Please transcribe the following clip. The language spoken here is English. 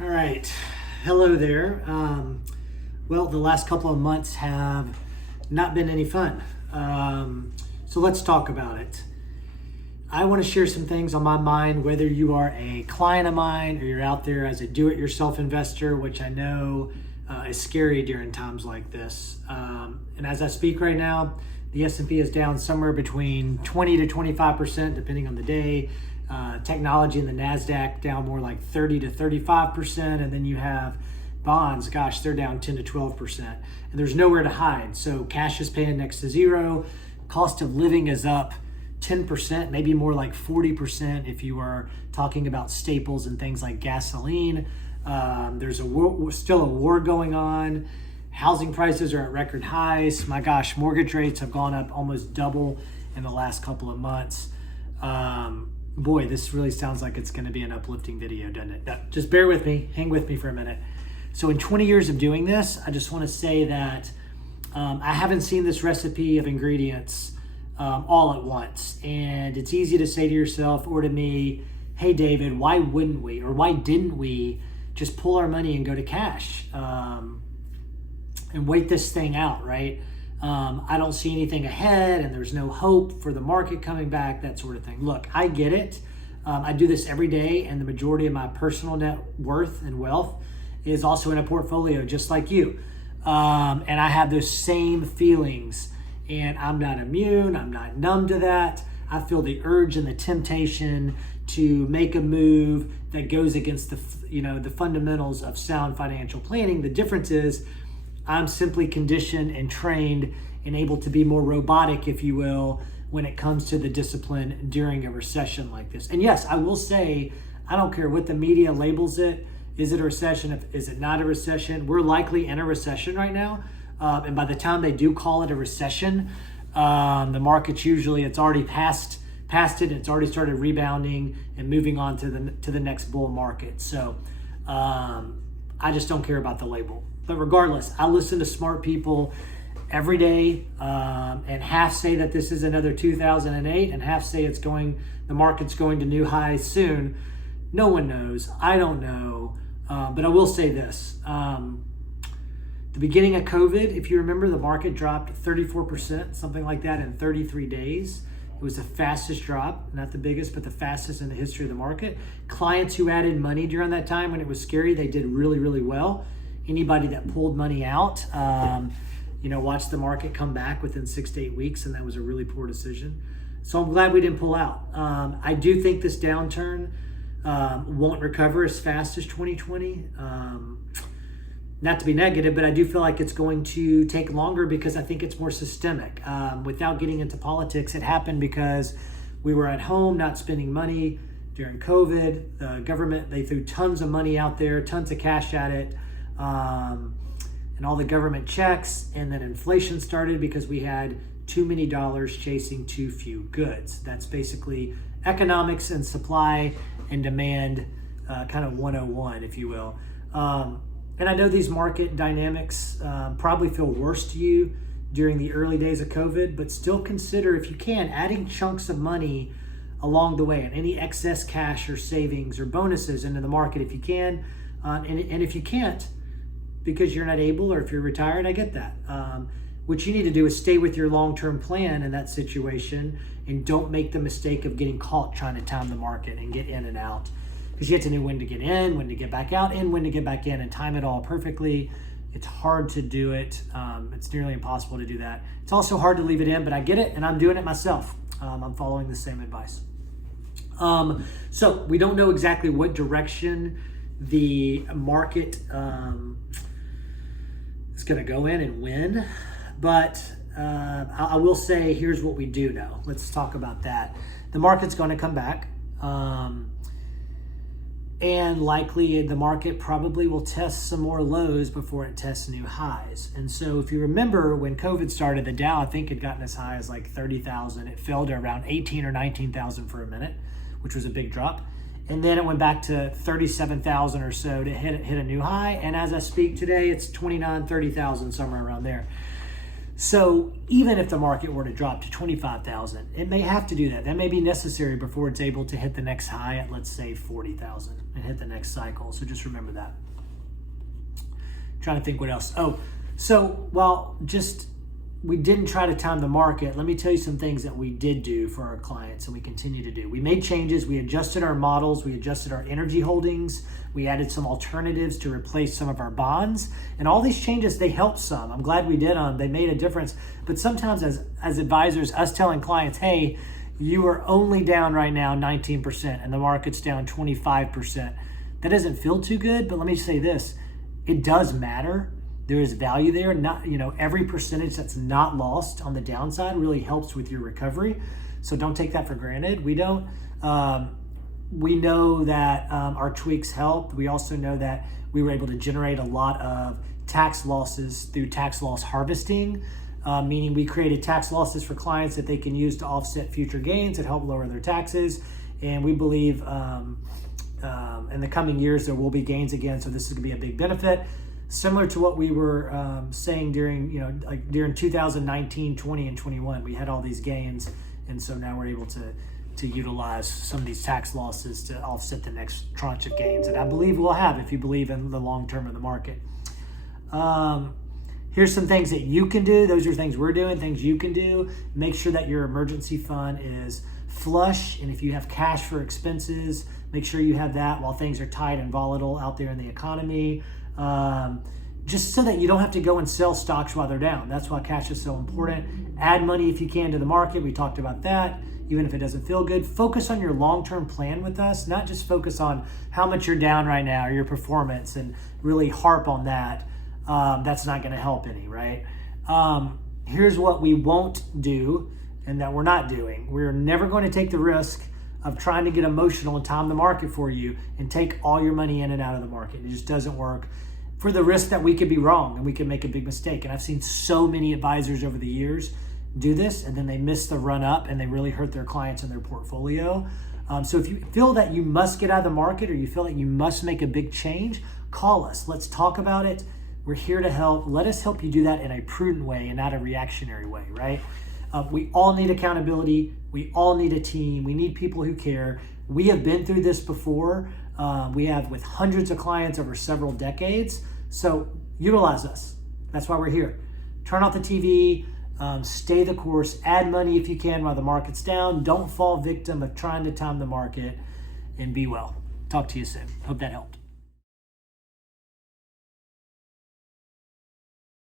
All right. Hello there. Well, the last couple of months have not been any fun. So let's talk about it. I want to share some things on my mind, whether you are a client of mine or you're out there as a do-it-yourself investor, which I know is scary during times like this. And as I speak right now, the S&P is down somewhere between 20 to 25%, depending on the day. Technology and the NASDAQ down more like 30 to 35%. And then you have bonds, gosh, they're down 10 to 12%. And there's nowhere to hide. So cash is paying next to zero. Cost of living is up 10%, maybe more like 40% if you are talking about staples and things like gasoline. There's still a war going on. Housing prices are at record highs. My gosh, mortgage rates have gone up almost double in the last couple of months. Boy, this really sounds like it's going to be an uplifting video, doesn't it? Just bear with me, hang with me for a minute. So in 20 years of doing this, I just want to say that I haven't seen this recipe of ingredients all at once. And it's easy to say to yourself or to me, hey, David, why wouldn't we, or why didn't we just pull our money and go to cash and wait this thing out, right? I don't see anything ahead and there's no hope for the market coming back, that sort of thing. Look, I get it. I do this every day, and the majority of my personal net worth and wealth is also in a portfolio just like you. And I have those same feelings, and I'm not immune. I'm not numb to that. I feel the urge and the temptation to make a move that goes against the fundamentals of sound financial planning. The difference is I'm simply conditioned and trained and able to be more robotic, if you will, when it comes to the discipline during a recession like this. And yes, I will say, I don't care what the media labels it. Is it a recession? Is it not a recession? We're likely in a recession right now. And by the time they do call it a recession, the market's usually, it's already past it. It's already started rebounding and moving on to the next bull market. So I just don't care about the label. But regardless, I listen to smart people every day, and half say that this is another 2008, and half say the market's going to new highs soon. No one knows. I don't know. But I will say this. The beginning of COVID, if you remember, the market dropped 34%, something like that, in 33 days. It was the fastest drop, not the biggest, but the fastest in the history of the market. Clients who added money during that time when it was scary, they did really, really well. Anybody that pulled money out, watched the market come back within 6 to 8 weeks, and that was a really poor decision. So I'm glad we didn't pull out. I do think this downturn won't recover as fast as 2020. Not to be negative, but I do feel like it's going to take longer because I think it's more systemic. Without getting into politics, it happened because we were at home, not spending money during COVID. The government, they threw tons of money out there, tons of cash at it. And all the government checks, and then inflation started because we had too many dollars chasing too few goods. That's basically economics and supply and demand, kind of 101, if you will. And I know these market dynamics probably feel worse to you during the early days of COVID, but still consider, if you can, adding chunks of money along the way and any excess cash or savings or bonuses into the market if you can. And if you can't, because you're not able, or if you're retired, I get that. What you need to do is stay with your long-term plan in that situation, and don't make the mistake of getting caught trying to time the market and get in and out. Because you have to know when to get in, when to get back out, and when to get back in, and time it all perfectly. It's hard to do it. It's nearly impossible to do that. It's also hard to leave it in, but I get it, and I'm doing it myself. I'm following the same advice. So we don't know exactly what direction the market is going to go in and when, but I will say, here's what we do know. Let's talk about that. The market's going to come back, and likely the market probably will test some more lows before it tests new highs. And so if you remember, when COVID started, the Dow, I think, had gotten as high as like 30,000. It fell to around 18 or 19,000 for a minute, which was a big drop. And then it went back to 37,000 or so to hit a new high. And as I speak today, it's 29, 30,000, somewhere around there. So even if the market were to drop to 25,000, it may have to do that. That may be necessary before it's able to hit the next high at, let's say, 40,000 and hit the next cycle. So just remember that. Trying to think what else. So while we didn't try to time the market, let me tell you some things that we did do for our clients and we continue to do. We made changes, we adjusted our models, we adjusted our energy holdings, we added some alternatives to replace some of our bonds. And all these changes, they helped some. I'm glad we did them. They made a difference. But sometimes as advisors, us telling clients, hey, you are only down right now 19% and the market's down 25%. That doesn't feel too good, but let me say this. It does matter. There is value there. Not, every percentage that's not lost on the downside really helps with your recovery. So don't take that for granted. We don't. We know that our tweaks helped. We also know that we were able to generate a lot of tax losses through tax loss harvesting, meaning we created tax losses for clients that they can use to offset future gains and help lower their taxes. And we believe in the coming years there will be gains again. So this is going to be a big benefit. Similar to what we were saying during 2019, 20, and 21, we had all these gains, and so now we're able to utilize some of these tax losses to offset the next tranche of gains that I believe we'll have if you believe in the long term of the market. Here's some things that you can do. Those are things we're doing, things you can do. Make sure that your emergency fund is flush, and if you have cash for expenses, make sure you have that while things are tight and volatile out there in the economy. Just so that you don't have to go and sell stocks while they're down. That's why cash is so important. Add money if you can to the market. We talked about that, even if it doesn't feel good. Focus on your long-term plan with us, not just focus on how much you're down right now or your performance and really harp on that. That's not going to help any, right? Here's what we won't do and that we're not doing. We're never going to take the risk of trying to get emotional and time the market for you and take all your money in and out of the market. It just doesn't work, for the risk that we could be wrong and we could make a big mistake. And I've seen so many advisors over the years do this, and then they miss the run up and they really hurt their clients and their portfolio. So if you feel that you must get out of the market or you feel that you must make a big change, call us. Let's talk about it. We're here to help. Let us help you do that in a prudent way and not a reactionary way, right? We all need accountability. We all need a team. We need people who care. We have been through this before. We have with hundreds of clients over several decades. So utilize us. That's why we're here. Turn off the TV, stay the course, add money if you can while the market's down. Don't fall victim of trying to time the market, and be well. Talk to you soon. Hope that helped.